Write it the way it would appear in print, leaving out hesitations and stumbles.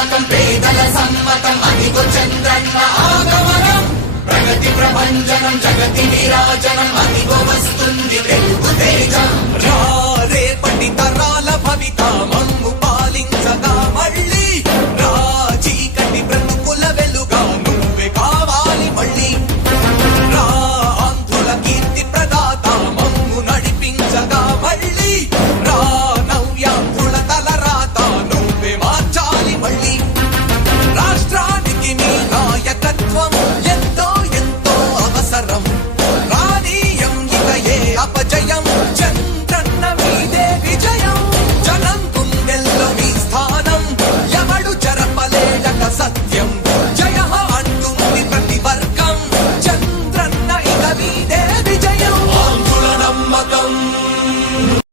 నమ్మకం పేదల సమ్మతం అదిగో చంద్రన్న ఆగమనం ప్రగతి ప్రభంజనం జగతి విరాజనం అదిగో వస్తుంది తెలుగు తేజం